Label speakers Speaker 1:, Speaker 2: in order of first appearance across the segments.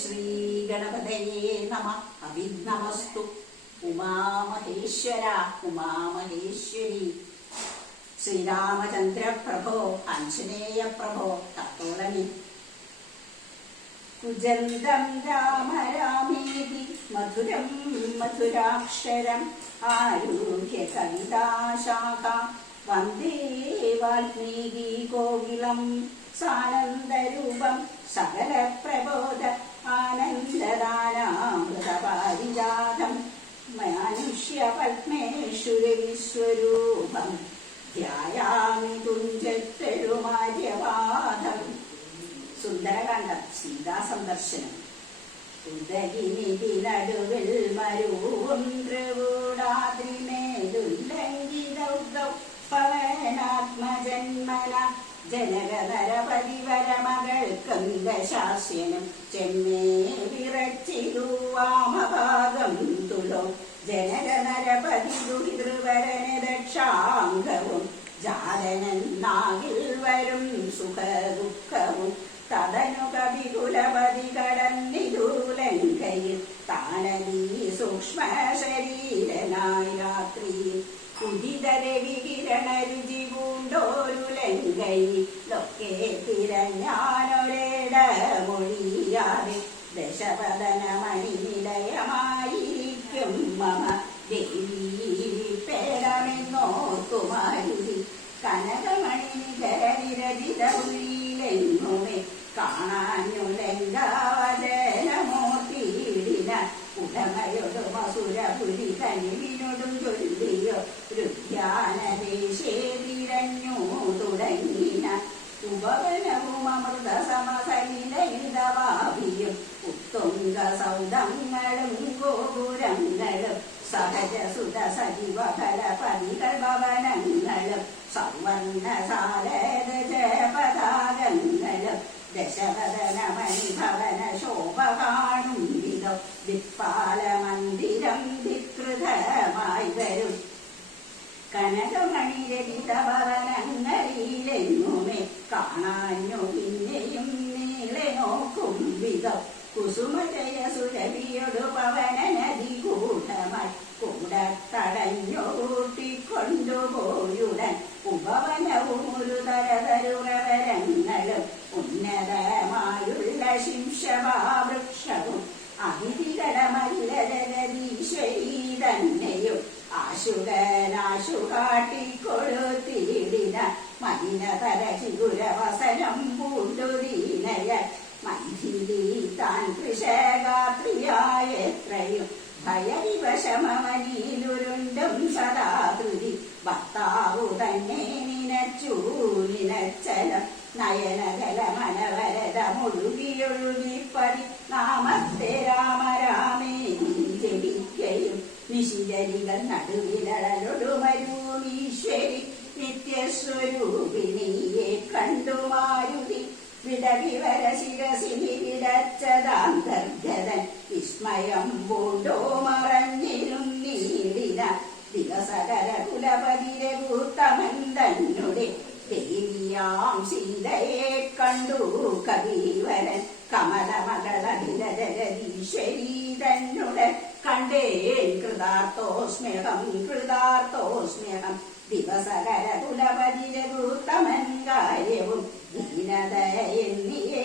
Speaker 1: ശ്രീഗണപതയേ നമ. അവിഘ്നമസ്തു ഉമാമഹേശ്വര ഉമാമഹേശ്വരി. ശ്രീരാമചന്ദ്ര പ്രഭോ പ്രഭോ തത്തോളനി. കുജന്തം രാമ രാമേതി മധുരം മധുരാക്ഷരം ആരോഗ്യ കവിതാശാഖ വന്ദേ വാൽമീകി കോകിലം സാനന്ദരൂപം സകല പ്രബോധ മനുഷ്യ പത്മേശ്വരീസ്വരൂപം ധ്യായാമി തുഞ്ചത്തെഴുമാര്യപാദം സുന്ദരകാന്ഡം സീതാ സന്ദർശനം ഉദകിനിധി നടുവിൽ മരുവും ത്രികൂടാദ്രിമേലുല്ലംഘിതൗ പവനാത്മജന്മന ജനകനരപരിവരമകൾക്കംഗശാസ്യനും ചെമ്മേ വിറച്ചിതു വാമഭാഗം തുലോ ജനകനരപതി ദുഹിതൃവരന് ദക്ഷാംഗവും ജാതനൻ വരും വരും സുഖദുഃഖവും. തതനു കവികുലപതി കടന്നിതുലങ്കയിൽ താനീ സൂക്ഷ്മ ശരീരനായി രാത്രി ഉദിതരവി കിരണ രുചി പൂണ്ടോരു ലങ്കയിലൊക്കെ തിരഞ്ഞാനൊരേട മൊഴിയാതെ നിലയമായിരിക്കും മമ ദേവീ പേരമെന്നോർത്തുമാരുതി കനകമണി കാണാഞ്ഞു ലങ്കാവചനമോർത്തിയിടിന ഉടമയൊടു മസുരപുരി കനിവിനോടും ചൊല്ലിയോ രുദ്യാനദേശേ തിരഞ്ഞു തുടങ്ങിന ഉപവനവും അമൃത സമസലിലയുധവാഭിയും ഉത്തുംഗ സൗദങ്ങളും സഹജ സുത സജീവ ഫലപതികൾ ഭവനങ്ങളും സൗവർണസാലതജപതാകങ്ങളും ദശവദനമണി ഭവന ശോഭ കാണും വിധം ദിപ്പാല മന്ദിരം വികൃതമായി വരും കനകമണിരഹിത ഭവനങ്ങളിലെങ്ങുമേ കാണാഞ്ഞു പിന്നെയും നീളെ നോക്കും വിധം. കുസുമജയ സുരഭിയൊടു പവന കൂട്ടിക്കൊണ്ടുപോയുടൻ ഉപവനവും ഒരു തരതരുറവരങ്ങളും ഉന്നതമായുള്ള ശിംശവാവൃക്ഷവും അതിഥികടമല്ലതീശ്വരീ തന്നെയും ആശുകനാശു കാട്ടിക്കൊടുത്തിടിന മലിന തരചിഗുരവസനം പൂണ്ടുദീനയ മൈഥിലി താൻ കൃഷകാത്രിയായ എത്രയും ഭയവിവശമനിയിലുരുണ്ടും സദാകൃതി ഭർത്താവു തന്നെ നിനച്ചു നിനച്ചല നയനകല മനവരത മുഴുകിയൊഴുകിപ്പടി നാമത്തെ രാമ രാമേ ജപിക്കയും നിശിചരികൾ നടുവിലഴലൊടുമരും ഈശ്വരി നിത്യസ്വരൂപിണിയെ കണ്ടു മാരുതി വിടവിവര ശിരസിനി വിടച്ചതാന്തർഗതൻ വിസ്മയം പൂണ്ടോ മറഞ്ഞിരും നീടിന ദിവസകര കുലപതി രഘുത്തമൻ തന്നെ ദേവിയാം സീതയെ കണ്ടു കവീവരൻ കമലമകളീശ്വരീ തന്നെ കണ്ടേ കൃതാർത്ഥോ സ്നേഹം കൃതാർത്ഥോ സ്നേഹം. ദിവസകര കുലപതി രഘുത്തമൻ കാര്യവും എന്നിയെ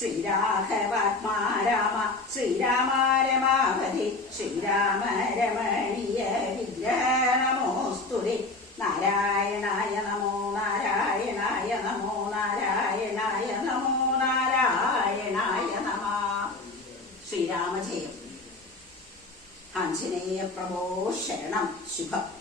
Speaker 1: ശ്രീരാഘവാത്മാ രാമ ശ്രീരാമ രമണീയ വിഗ്രഹ നമോസ്തുതി നാരായണായ നമോ നാരായണായ നമോ നാരായണായ നമോ നാരായണായ നമ. ശ്രീരാമജയം. ആഞ്ജനേയ പ്രഭോ ശരണം. ശുഭം.